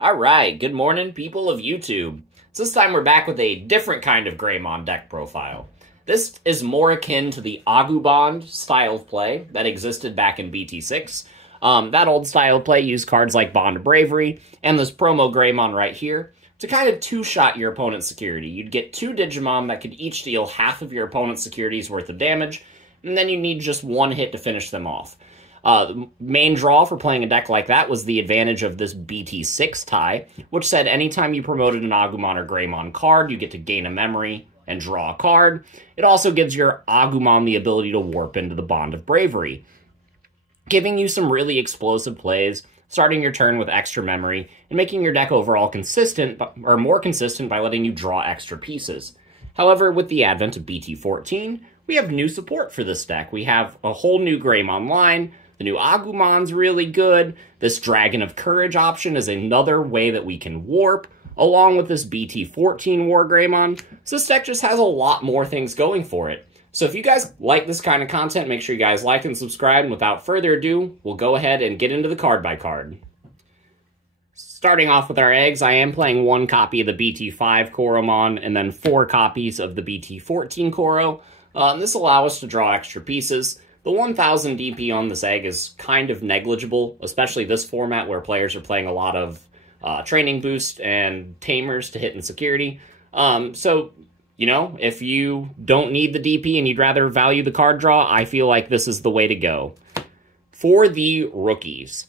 Alright, good morning, people of YouTube. So this time we're back with a different kind of Greymon deck profile. This is more akin to the AguBond style of play that existed back in BT6. That old style of play used cards like Bond of Bravery and this promo Greymon right here to kind of two-shot your opponent's security. You'd get two Digimon that could each deal half of your opponent's security's worth of damage, and then you need just one hit to finish them off. The main draw for playing a deck like that was the advantage of this BT6 tie, which said anytime you promoted an Agumon or Greymon card, you get to gain a memory and draw a card. It also gives your Agumon the ability to warp into the Bond of Bravery, giving you some really explosive plays, starting your turn with extra memory, and making your deck overall consistent, or more consistent by letting you draw extra pieces. However, with the advent of BT14, we have new support for this deck. We have a whole new Greymon line. The new Agumon's really good. This Dragon of Courage option is another way that we can warp, along with this BT14 War Greymon. So this deck just has a lot more things going for it. So if you guys like this kind of content, make sure you guys like and subscribe. And without further ado, we'll go ahead and get into the card by card. Starting off with our eggs, I am playing one copy of the BT5 Koromon and then 4 copies of the BT14 Koro. This allows us to draw extra pieces. The 1000 DP on this egg is kind of negligible, especially this format where players are playing a lot of training boost and tamers to hit in security. So, you know, if you don't need the DP and you'd rather value the card draw, I feel like this is the way to go. For the rookies,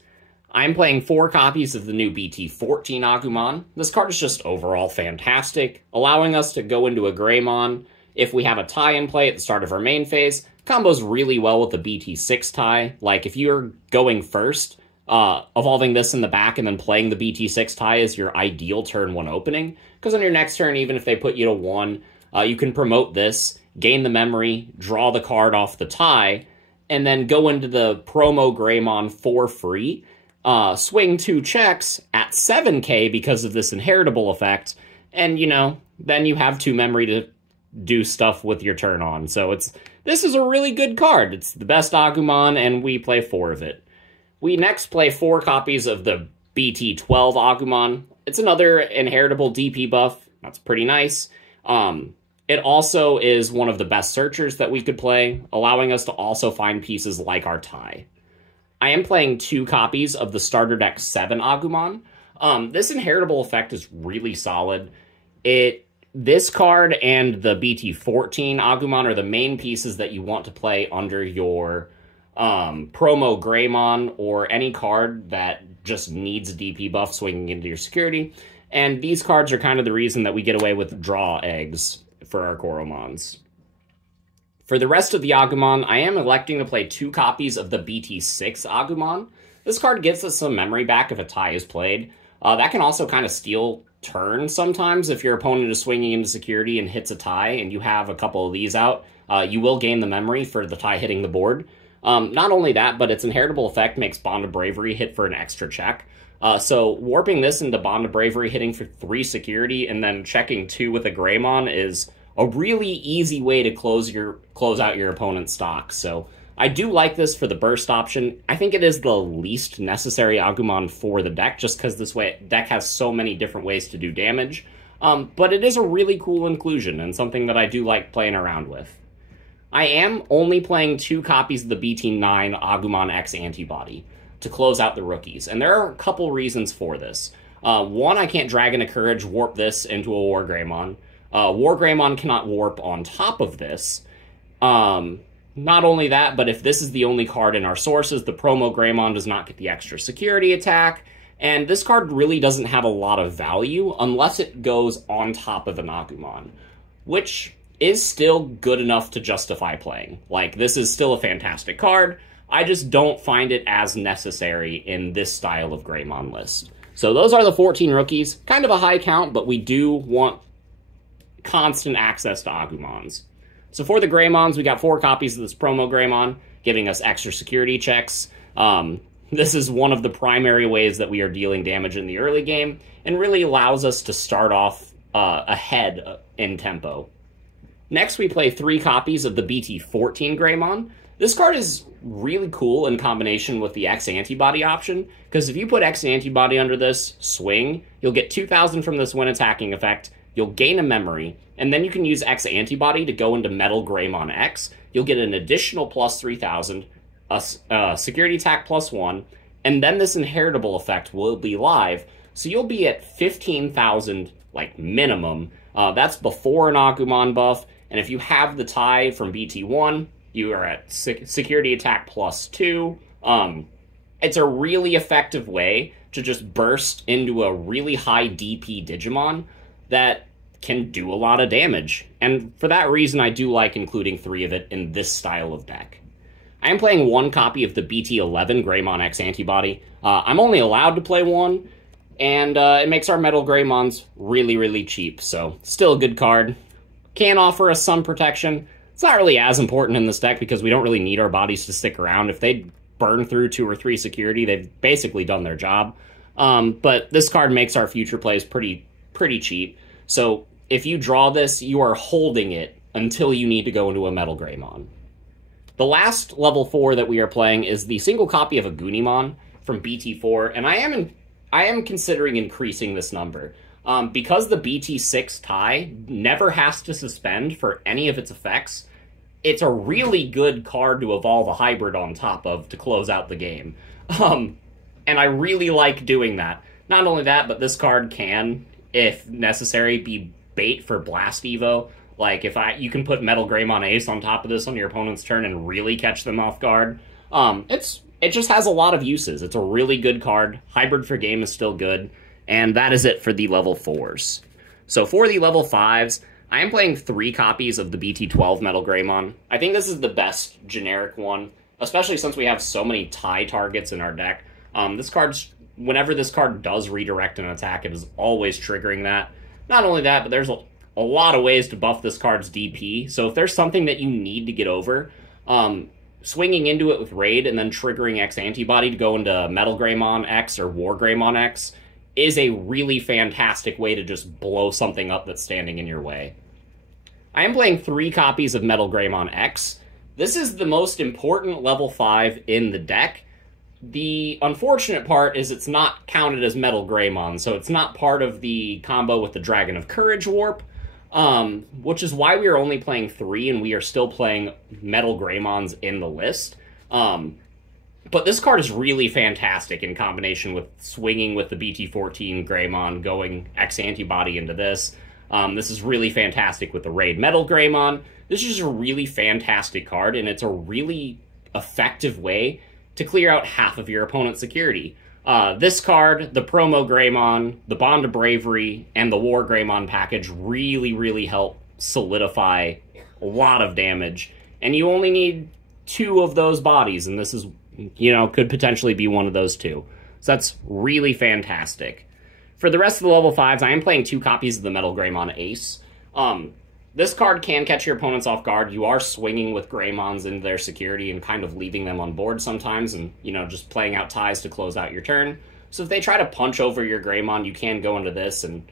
I'm playing 4 copies of the new BT14 Agumon. This card is just overall fantastic, allowing us to go into a Greymon if we have a tie in play at the start of our main phase. Combos really well with the BT6 tie. Like, if you're going first, evolving this in the back and then playing the BT6 tie is your ideal turn 1 opening. Because on your next turn, even if they put you to 1, you can promote this, gain the memory, draw the card off the tie, and then go into the promo Greymon for free. Swing 2 checks at 7k because of this inheritable effect, and, you know, then you have 2 memory to do stuff with your turn on. So this is a really good card. It's the best Agumon, and we play 4 of it. We next play 4 copies of the BT12 Agumon. It's another inheritable DP buff. That's pretty nice. It also is one of the best searchers that we could play, allowing us to also find pieces like our tie. I am playing 2 copies of the Starter Deck 7 Agumon. This inheritable effect is really solid. This card and the BT14 Agumon are the main pieces that you want to play under your promo Greymon or any card that just needs a DP buff swinging into your security. And these cards are kind of the reason that we get away with draw eggs for our Koromons. For the rest of the Agumon, I am electing to play 2 copies of the BT6 Agumon. This card gets us some memory back if a tie is played. That can also kind of steal turns sometimes if your opponent is swinging into security and hits a tie and you have a couple of these out. You will gain the memory for the tie hitting the board. Not only that, but its inheritable effect makes Bond of Bravery hit for an extra check. So warping this into Bond of Bravery hitting for 3 security and then checking 2 with a Greymon is a really easy way to close out your opponent's stock. So I do like this for the burst option. I think it is the least necessary Agumon for the deck, just because this deck has so many different ways to do damage. But it is a really cool inclusion and something that I do like playing around with. I am only playing 2 copies of the BT9 Agumon X Antibody to close out the rookies, and there are a couple reasons for this. One, I can't Dragon of Courage warp this into a War Greymon. War Greymon cannot warp on top of this. Not only that, but if this is the only card in our sources, the promo Greymon does not get the extra security attack, and this card really doesn't have a lot of value unless it goes on top of an Agumon, which is still good enough to justify playing. Like, this is still a fantastic card. I just don't find it as necessary in this style of Greymon list. So those are the 14 rookies. Kind of a high count, but we do want constant access to Agumons. So for the Greymons, we got 4 copies of this promo Greymon, giving us extra security checks. This is one of the primary ways that we are dealing damage in the early game, and really allows us to start off ahead in tempo. Next, we play 3 copies of the BT14 Greymon. This card is really cool in combination with the X antibody option, because if you put X antibody under this swing, you'll get 2,000 from this when attacking effect, you'll gain a memory, and then you can use X antibody to go into Metal Greymon X. You'll get an additional plus 3,000, a security attack plus 1, and then this inheritable effect will be live, so you'll be at 15,000, like, minimum. That's before an AguBond buff, and if you have the tie from BT1, you are at security attack plus 2. It's a really effective way to just burst into a really high DP Digimon that can do a lot of damage. And for that reason, I do like including 3 of it in this style of deck. I am playing 1 copy of the BT11 Greymon X Antibody. I'm only allowed to play 1, and it makes our Metal Greymons really, really cheap. So, still a good card. Can offer us some protection. It's not really as important in this deck because we don't really need our bodies to stick around. If they burn through 2 or 3 security, they've basically done their job. But this card makes our future plays pretty cheap. So if you draw this, you are holding it until you need to go into a Metal Greymon. The last level 4 that we are playing is the single copy of a Goonimon from BT4, and I am considering increasing this number. Because the BT6 tie never has to suspend for any of its effects, it's a really good card to evolve a hybrid on top of to close out the game. And I really like doing that. Not only that, but this card can, if necessary, be bait for Blast Evo. Like, you can put Metal Greymon Ace on top of this on your opponent's turn and really catch them off guard. It just has a lot of uses. It's a really good card. Hybrid for game is still good. And that is it for the level 4s. So for the level 5s, I am playing 3 copies of the BT12 Metal Greymon. I think this is the best generic one, especially since we have so many tie targets in our deck. Whenever this card does redirect an attack, it is always triggering that. Not only that, but there's a lot of ways to buff this card's DP. So if there's something that you need to get over, swinging into it with Raid and then triggering X Antibody to go into Metal Greymon X or War Greymon X is a really fantastic way to just blow something up that's standing in your way. I am playing 3 copies of Metal Greymon X. This is the most important level 5 in the deck. The unfortunate part is it's not counted as Metal Greymon, so it's not part of the combo with the Dragon of Courage Warp, which is why we are only playing 3 and we are still playing Metal Greymons in the list. But this card is really fantastic in combination with swinging with the BT14 Greymon, going X Antibody into this. This is really fantastic with the Raid Metal Greymon. This is just a really fantastic card, and it's a really effective way to clear out half of your opponent's security. This card, the Promo Greymon, the Bond of Bravery, and the War Greymon package really help solidify a lot of damage. And you only need 2 of those bodies, and this is, could potentially be one of those 2. So that's really fantastic. For the rest of the level 5s, I am playing 2 copies of the Metal Greymon Ace. This card can catch your opponents off guard. You are swinging with Greymons into their security and kind of leaving them on board sometimes and, just playing out ties to close out your turn. So if they try to punch over your Greymon, you can go into this and,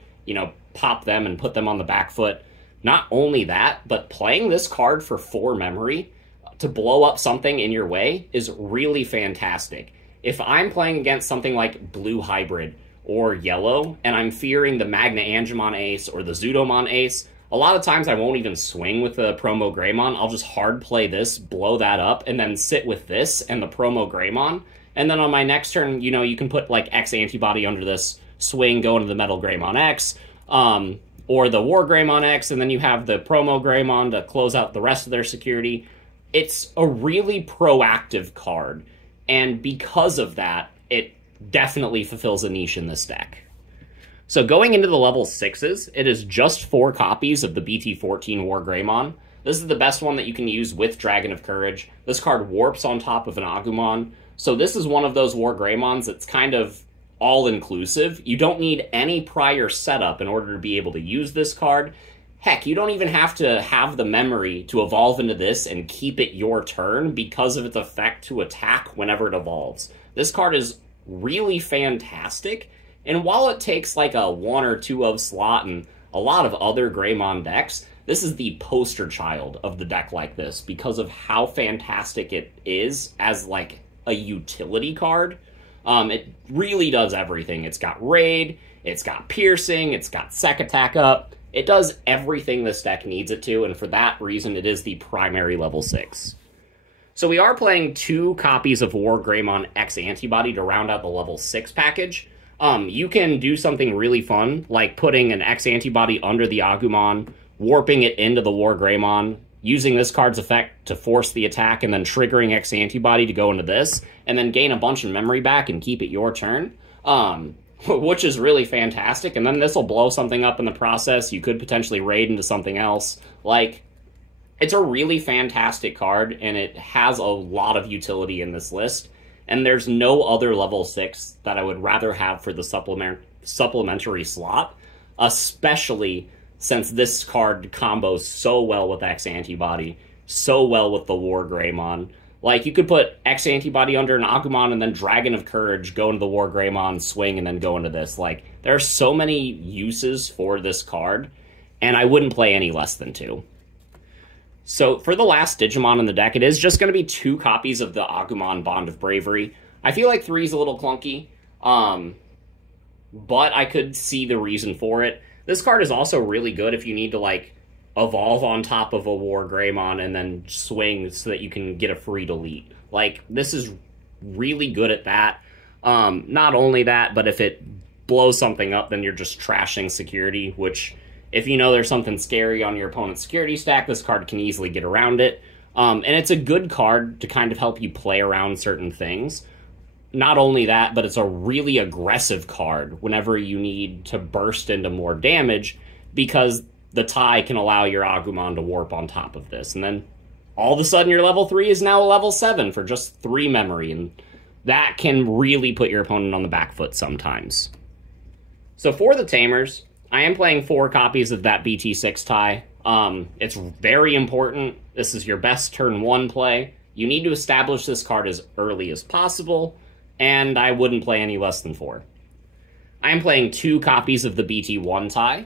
pop them and put them on the back foot. Not only that, but playing this card for 4 memory to blow up something in your way is really fantastic. If I'm playing against something like Blue Hybrid or Yellow, and I'm fearing the Magna Angemon Ace or the Zudomon Ace, a lot of times I won't even swing with the Promo Greymon. I'll just hard play this, blow that up, and then sit with this and the Promo Greymon. And then on my next turn, you can put like X Antibody under this, swing, go into the Metal Greymon X, or the War Greymon X, and then you have the Promo Greymon to close out the rest of their security. It's a really proactive card, and because of that, it definitely fulfills a niche in this deck. So going into the level 6s, it is just 4 copies of the BT14 War Greymon. This is the best one that you can use with Dragon of Courage. This card warps on top of an Agumon, so this is one of those War Greymons that's kind of all-inclusive. You don't need any prior setup in order to be able to use this card. Heck, you don't even have to have the memory to evolve into this and keep it your turn because of its effect to attack whenever it evolves. This card is really fantastic, and while it takes like a 1 or 2 of slot and a lot of other Greymon decks, this is the poster child of the deck like this because of how fantastic it is as, like, a utility card. It really does everything. It's got Raid, it's got Piercing, it's got Sec Attack up. It does everything this deck needs it to, and for that reason, it is the primary level 6. So we are playing 2 copies of War Greymon X Antibody to round out the level 6 package. You can do something really fun, like putting an X Antibody under the AguBond, warping it into the War Greymon, using this card's effect to force the attack, and then triggering X Antibody to go into this, and then gain a bunch of memory back and keep it your turn, which is really fantastic. And then this will blow something up in the process. You could potentially raid into something else. Like, it's a really fantastic card, and it has a lot of utility in this list, and there's no other level 6 that I would rather have for the supplementary slot, especially since this card combos so well with X Antibody, so well with the War Greymon. Like, you could put X Antibody under an AguBond and then Dragon of Courage, go into the War Greymon, swing, and then go into this. Like, there are so many uses for this card, and I wouldn't play any less than 2. So, for the last Digimon in the deck, it is just going to be 2 copies of the AguBond Bond of Bravery. I feel like 3 is a little clunky, but I could see the reason for it. This card is also really good if you need to, like, evolve on top of a War Greymon and then swing so that you can get a free delete. Like, this is really good at that. Not only that, but if it blows something up, then you're just trashing security, which, if you know there's something scary on your opponent's security stack, this card can easily get around it. And it's a good card to kind of help you play around certain things. Not only that, but it's a really aggressive card whenever you need to burst into more damage, because the tie can allow your AguBond to warp on top of this. And then all of a sudden your level 3 is now a level 7 for just 3 memory, and that can really put your opponent on the back foot sometimes. So for the Tamers, I am playing 4 copies of that BT6 tie. It's very important. This is your best turn 1 play. You need to establish this card as early as possible, and I wouldn't play any less than 4. I am playing 2 copies of the BT1 tie.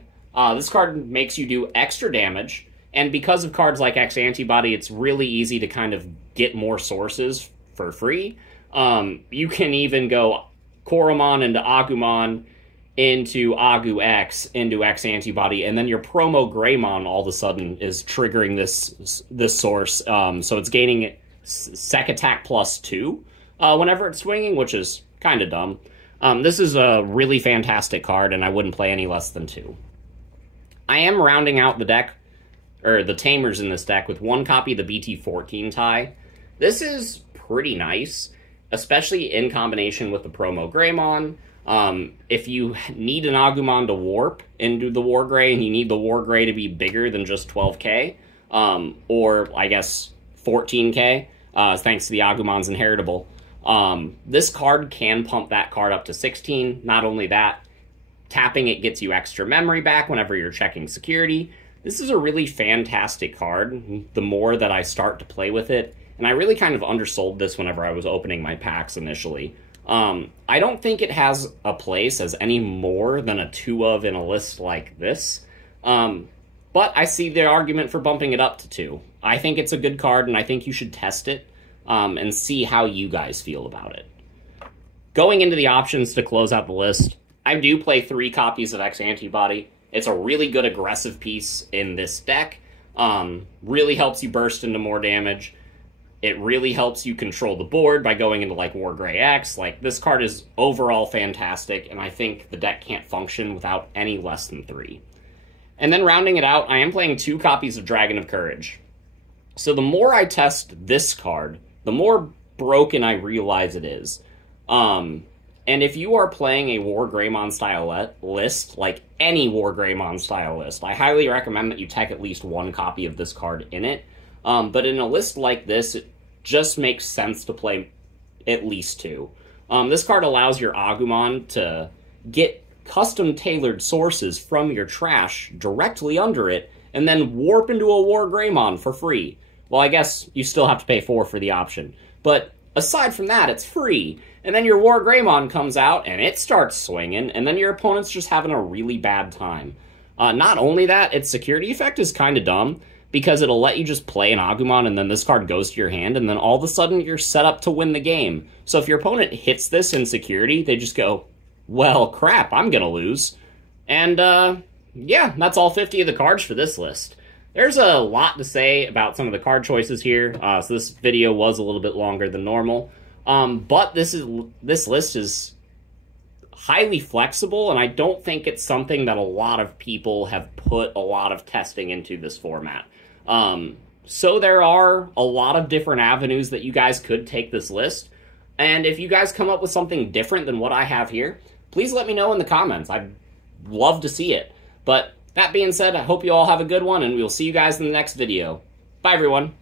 This card makes you do extra damage, and because of cards like X Antibody, it's really easy to kind of get more sources for free. You can even go Koromon into Agumon, into Agu X, into X Antibody, and then your promo Greymon all of a sudden is triggering this source, so it's gaining Sec Attack +2 whenever it's swinging, which is kind of dumb. This is a really fantastic card, and I wouldn't play any less than 2. I am rounding out the deck, or the Tamers in this deck, with 1 copy of the BT14 tie. This is pretty nice, especially in combination with the promo Greymon. If you need an Agumon to warp into the War Grey, and you need the War Grey to be bigger than just 12k, or I guess 14k, thanks to the Agumon's Inheritable, this card can pump that card up to 16. Not only that, tapping it gets you extra memory back whenever you're checking security. This is a really fantastic card, the more that I start to play with it, and I really kind of undersold this whenever I was opening my packs initially. I don't think it has a place as any more than a 2 of in a list like this, but I see the argument for bumping it up to 2. I think it's a good card, and I think you should test it and see how you guys feel about it. Going into the options to close out the list, I do play 3 copies of X Antibody. It's a really good aggressive piece in this deck. Really helps you burst into more damage. It really helps you control the board by going into, like, War Grey X. Like, this card is overall fantastic, and I think the deck can't function without any less than 3. And then rounding it out, I am playing 2 copies of Dragon of Courage. So the more I test this card, the more broken I realize it is. And if you are playing a War Greymon style list, like any War Greymon style list, I highly recommend that you tech at least 1 copy of this card in it. But in a list like this, it just makes sense to play at least 2. This card allows your Agumon to get custom-tailored sources from your trash directly under it, and then warp into a War Greymon for free. Well, I guess you still have to pay 4 for the option. But aside from that, it's free. And then your War Greymon comes out, and it starts swinging, and then your opponent's just having a really bad time. Not only that, its security effect is kind of dumb, because it'll let you just play an AguBond and then this card goes to your hand, and then all of a sudden you're set up to win the game. So if your opponent hits this in security, they just go, well, crap, I'm gonna lose. And, yeah, that's all 50 of the cards for this list. There's a lot to say about some of the card choices here, so this video was a little bit longer than normal. But this list is highly flexible, and I don't think it's something that a lot of people have put a lot of testing into this format. So there are a lot of different avenues that you guys could take this list, and if you guys come up with something different than what I have here, please let me know in the comments. I'd love to see it. But that being said, I hope you all have a good one, and we'll see you guys in the next video. Bye, everyone.